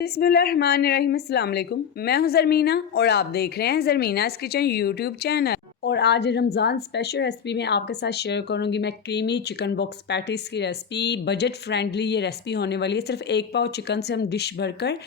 बिस्मिल्लाहिर्रहमानिर्रहीम, अस्सलाम वालेकुम। मैं हूं ज़रमीना और आप देख रहे हैं ज़रमीनास किचन यूट्यूब चैनल। और आज रमज़ान स्पेशल रेसिपी में आपके साथ शेयर करूंगी मैं क्रीमी चिकन बॉक्स पैटीज़ की रेसिपी। बजट फ्रेंडली ये रेसिपी होने वाली है। सिर्फ 1 पाव चिकन से हम डिश भरकर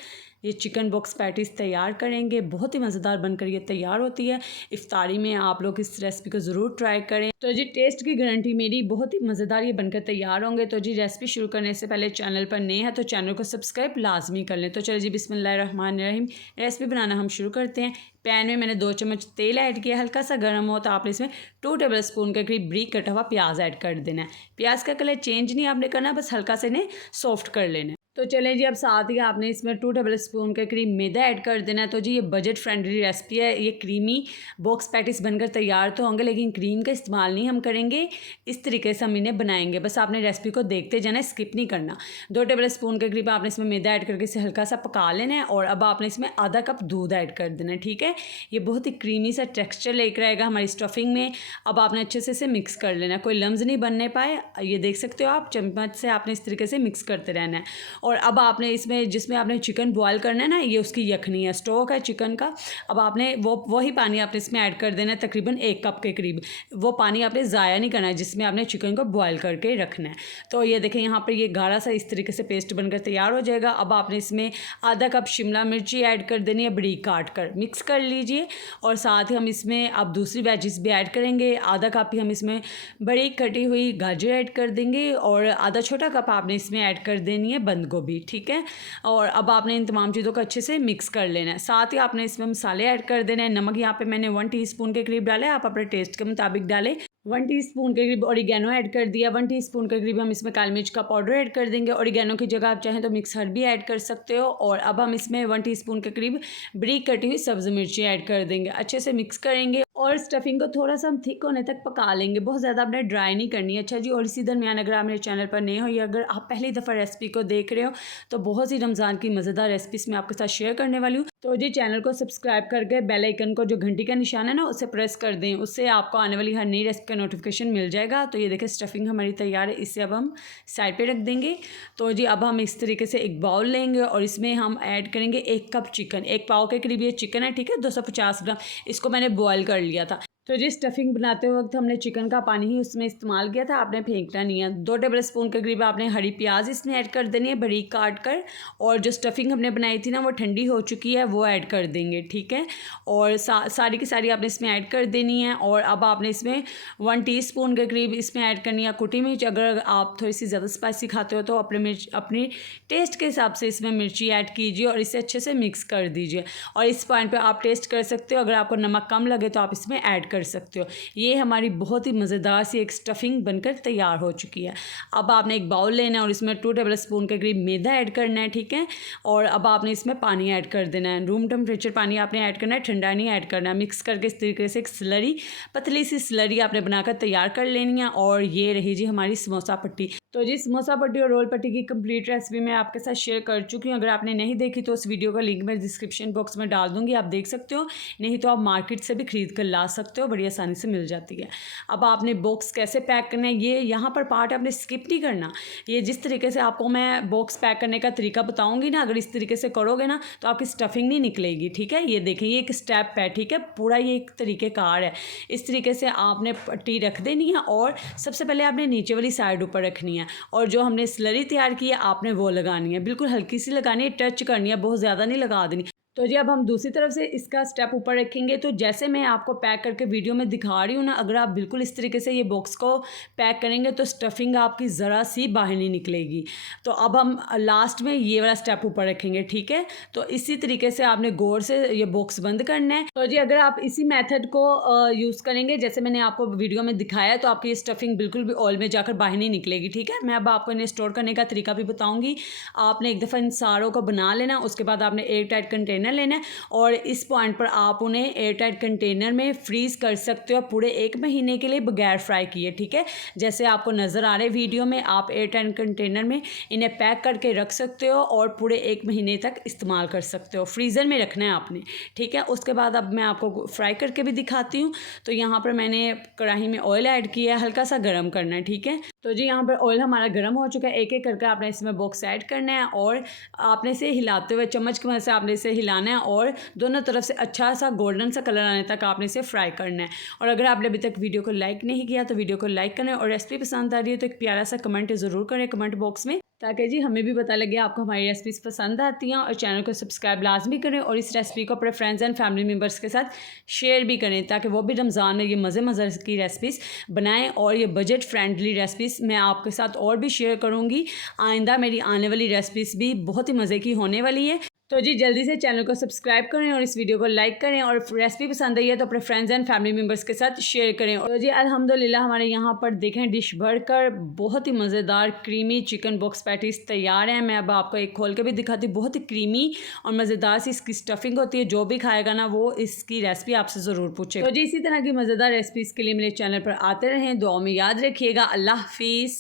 ये चिकन बॉक्स पैटीज़ तैयार करेंगे। बहुत ही मज़ेदार बनकर ये तैयार होती है। इफ्तारी में आप लोग इस रेसिपी को ज़रूर ट्राई करें। तो जी टेस्ट की गारंटी मेरी, बहुत ही मज़ेदार ये बनकर तैयार होंगे। तो जी रेसिपी शुरू करने से पहले चैनल पर नए हैं तो चैनल को सब्सक्राइब लाजमी कर लें। तो चलिए जी बिस्मिल्लाहिर्रहमानिर्रहीम रेसिपी बनाना हम शुरू करते हैं। पैन में मैंने 2 चम्मच तेल ऐड किया, हल्का सा गर्म हो तो आपने इसमें 2 टेबल स्पून के करीब ब्रीक कटा हुआ प्याज ऐड कर देना है। प्याज का कलर चेंज नहीं आपने करना, बस हल्का से इन्हें सॉफ्ट कर लेना है। तो चलें जी अब साथ ही आपने इसमें 2 टेबल स्पून के करीब मैदा ऐड कर देना है। तो जी ये बजट फ्रेंडली रेसिपी है। ये क्रीमी बॉक्स पैटीज़ बनकर तैयार तो होंगे लेकिन क्रीम का इस्तेमाल नहीं हम करेंगे। इस तरीके से हम इन्हें बनाएंगे। बस आपने रेसिपी को देखते जाना, स्किप नहीं करना। 2 टेबल स्पून के करीब आपने इसमें मैदा ऐड करके इसे हल्का सा पका लेना है। और अब आपने इसमें आधा कप दूध ऐड कर देना है। ठीक है, ये बहुत ही क्रीमी सा टेक्स्चर लेकर आएगा हमारी स्टफिंग में। अब आपने अच्छे से इसे मिक्स कर लेना है, कोई लम्स नहीं बनने पाए। ये देख सकते हो आप, चम्मच से आपने इस तरीके से मिक्स करते रहना है। और अब आपने इसमें जिसमें आपने चिकन बॉयल करना है ना, ये उसकी यखनी है, स्टॉक है चिकन का। अब आपने वही पानी आपने इसमें ऐड कर देना है, तकरीबन 1 कप के करीब। वो पानी आपने ज़ाया नहीं करना है जिसमें आपने चिकन को बॉयल करके रखना है। तो ये देखें यहाँ पर ये गाढ़ा सा इस तरीके से पेस्ट बनकर तैयार हो जाएगा। अब आपने इसमें आधा कप शिमला मिर्ची ऐड कर देनी है, बारीक काट कर मिक्स कर लीजिए। और साथ ही हम इसमें अब दूसरी वेजिस भी ऐड करेंगे। आधा कप ही हम इसमें बारीक कटी हुई गाजर ऐड कर देंगे और आधा छोटा कप आपने इसमें ऐड कर देनी है बंद गोभी। ठीक है, और अब आपने इन तमाम चीज़ों को अच्छे से मिक्स कर लेना है। साथ ही आपने इसमें मसाले ऐड कर देना है। नमक यहाँ पे मैंने 1 टीस्पून के करीब डाला है, आप अपने टेस्ट के मुताबिक डालें। 1 टीस्पून के करीब ओरिगेनो ऐड कर दिया। 1 टीस्पून के करीब हम इसमें काली मिर्च का पाउडर ऐड कर देंगे। ओरिगेनो की जगह आप चाहें तो मिक्स हर्ब भी ऐड कर सकते हो। और अब हम इसमें 1 टीस्पून के करीब बारीक कटी हुई सब्ज़ मिर्ची ऐड कर देंगे। अच्छे से मिक्स करेंगे और स्टफिंग को थोड़ा सा हम थिक होने तक पका लेंगे, बहुत ज़्यादा आपने ड्राई नहीं करनी है। अच्छा जी, और इसी दरमियान अगर आप मेरे चैनल पर नए हो या अगर आप पहली दफ़ा रेसिपी को देख रहे हो तो बहुत सी रमज़ान की मज़ेदार रेसिपीज़ मैं आपके साथ शेयर करने वाली हूँ। तो जी चैनल को सब्सक्राइब करके बेल आइकन को जो घंटी का निशान है ना उसे प्रेस कर दें, उससे आपको आने वाली हर नई रेसिपी का नोटिफिकेशन मिल जाएगा। तो ये देखिए स्टफिंग हमारी तैयार है, इसे अब हम साइड पे रख देंगे। तो जी अब हम इस तरीके से एक बाउल लेंगे और इसमें हम ऐड करेंगे 1 कप चिकन। 1 पाव के करीब ये चिकन है, ठीक है, 250 ग्राम। इसको मैंने बॉयल कर लिया था। तो जी स्टफिंग बनाते वक्त हमने चिकन का पानी ही उसमें इस्तेमाल किया था, आपने फेंकना नहीं है। 2 टेबल स्पून के करीब आपने हरी प्याज इसमें ऐड कर देनी है बारीक काट कर। और जो स्टफिंग हमने बनाई थी ना वो ठंडी हो चुकी है, वो ऐड कर देंगे। ठीक है, और सारी की सारी आपने इसमें ऐड कर देनी है। और अब आपने इसमें 1 टीस्पून के करीब इसमें ऐड करनी है कुटी मिर्च। अगर आप थोड़ी सी ज़्यादा स्पाइसी खाते हो तो अपनी टेस्ट के हिसाब से इसमें मिर्ची ऐड कीजिए और इसे अच्छे से मिक्स कर दीजिए। और इस पॉइंट पर आप टेस्ट कर सकते हो, अगर आपको नमक कम लगे तो आप इसमें ऐड कर सकते हो। ये हमारी बहुत ही मज़ेदार सी एक स्टफिंग बनकर तैयार हो चुकी है। अब आपने एक बाउल लेना है और इसमें 2 टेबल स्पून के करीब मैदा ऐड करना है। ठीक है, और अब आपने इसमें पानी ऐड कर देना है। रूम टेम्परेचर पानी आपने ऐड करना है, ठंडा नहीं ऐड करना है। मिक्स करके इस तरीके से एक स्लरी, पतली सी स्लरी आपने बनाकर तैयार कर लेनी है। और ये रही जी हमारी समोसा पट्टी। तो जी समोसा पट्टी और रोल पट्टी की कंप्लीट रेसिपी मैं आपके साथ शेयर कर चुकी हूँ। अगर आपने नहीं देखी तो उस वीडियो का लिंक मैं डिस्क्रिप्शन बॉक्स में डाल दूँगी, आप देख सकते हो। नहीं तो आप मार्केट से भी खरीद कर ला सकते हो, बड़ी आसानी से मिल जाती है। अब आपने बॉक्स कैसे पैक करना है, ये यहाँ पर पार्ट आपने स्किप नहीं करना। ये जिस तरीके से आपको मैं बॉक्स पैक करने का तरीका बताऊँगी ना, अगर इस तरीके से करोगे ना तो आपकी स्टफिंग नहीं निकलेगी। ठीक है, ये देखिए ये एक स्टेप है। ठीक है, पूरा ये एक तरीक़ेकार है। इस तरीके से आपने पट्टी रख देनी है और सबसे पहले आपने नीचे वाली साइड ऊपर रखनी है और जो हमने स्लरी तैयार की है आपने वो लगानी है, बिल्कुल हल्की सी लगानी है, टच करनी है, बहुत ज़्यादा नहीं लगा देनी। तो जी अब हम दूसरी तरफ से इसका स्टेप ऊपर रखेंगे। तो जैसे मैं आपको पैक करके वीडियो में दिखा रही हूँ ना, अगर आप बिल्कुल इस तरीके से ये बॉक्स को पैक करेंगे तो स्टफिंग आपकी ज़रा सी बाहर नहीं निकलेगी। तो अब हम लास्ट में ये वाला स्टेप ऊपर रखेंगे। ठीक है, तो इसी तरीके से आपने गौर से ये बॉक्स बंद करना है। तो जी अगर आप इसी मेथड को यूज़ करेंगे जैसे मैंने आपको वीडियो में दिखाया तो आपकी ये स्टफिंग बिल्कुल भी ऑयल में जाकर बाहर नहीं निकलेगी। ठीक है, मैं अब आपको इन्हें स्टोर करने का तरीका भी बताऊँगी। आपने एक दफ़ा इन सारों को बना लेना, उसके बाद आपने एयर टाइट कंटेनर लेना है और इस पॉइंट पर आप उन्हें एयर टाइट कंटेनर में फ्रीज़ कर सकते हो पूरे 1 महीने के लिए बगैर फ्राई किए। ठीक है, जैसे आपको नज़र आ रहे वीडियो में, आप एयर टाइट कंटेनर में इन्हें पैक करके रख सकते हो और पूरे 1 महीने तक इस्तेमाल कर सकते हो। फ्रीज़र में रखना है आपने। ठीक है, उसके बाद अब मैं आपको फ्राई करके भी दिखाती हूँ। तो यहाँ पर मैंने कढ़ाई में ऑयल ऐड किया है, हल्का सा गर्म करना है। ठीक है, तो जी यहाँ पर ऑयल हमारा गर्म हो चुका है। एक एक करके आपने इसमें बॉक्स ऐड करना है और आपने इसे हिलाते हुए चम्मच की मदद से आपने इसे हिलाना है और दोनों तरफ से अच्छा सा गोल्डन सा कलर आने तक आपने इसे फ्राई करना है। और अगर आपने अभी तक वीडियो को लाइक नहीं किया तो वीडियो को लाइक करें और रेसिपी पसंद आ रही है तो एक प्यारा सा कमेंट ज़रूर करें कमेंट बॉक्स में, ताकि जी हमें भी पता लगे आपको हमारी रेसिपीज़ पसंद आती हैं। और चैनल को सब्सक्राइब लाजमी करें और इस रेसिपी को अपने फ्रेंड्स एंड फैमिली मेम्बर्स के साथ शेयर भी करें, ताकि वो भी रमज़ान में ये मज़े मज़े की रेसिपीज़ बनाएं। और ये बजट फ्रेंडली रेसिपीज़ मैं आपके साथ और भी शेयर करूँगी। आइंदा मेरी आने वाली रेसिपीज़ भी बहुत ही मज़े की होने वाली है। तो जी जल्दी से चैनल को सब्सक्राइब करें और इस वीडियो को लाइक करें और रेसिपी पसंद आई है तो अपने फ्रेंड्स एंड फैमिली मेम्बर्स के साथ शेयर करें। और जी अल्हम्दुलिल्लाह हमारे यहाँ पर देखें डिश भरकर बहुत ही मज़ेदार क्रीमी चिकन बॉक्स पैटीज़ तैयार हैं। मैं अब आपको एक खोल के भी दिखाती हूँ। बहुत ही क्रीमी और मज़ेदार सी इसकी स्टफिंग होती है। जो भी खाएगा ना वो इसकी रेसिपी आपसे ज़रूर पूछे। तो जी इसी तरह की मज़ेदार रेसिपीज़ के लिए मेरे चैनल पर आते रहें। दुआ में याद रखिएगा। अल्लाह हाफिज़।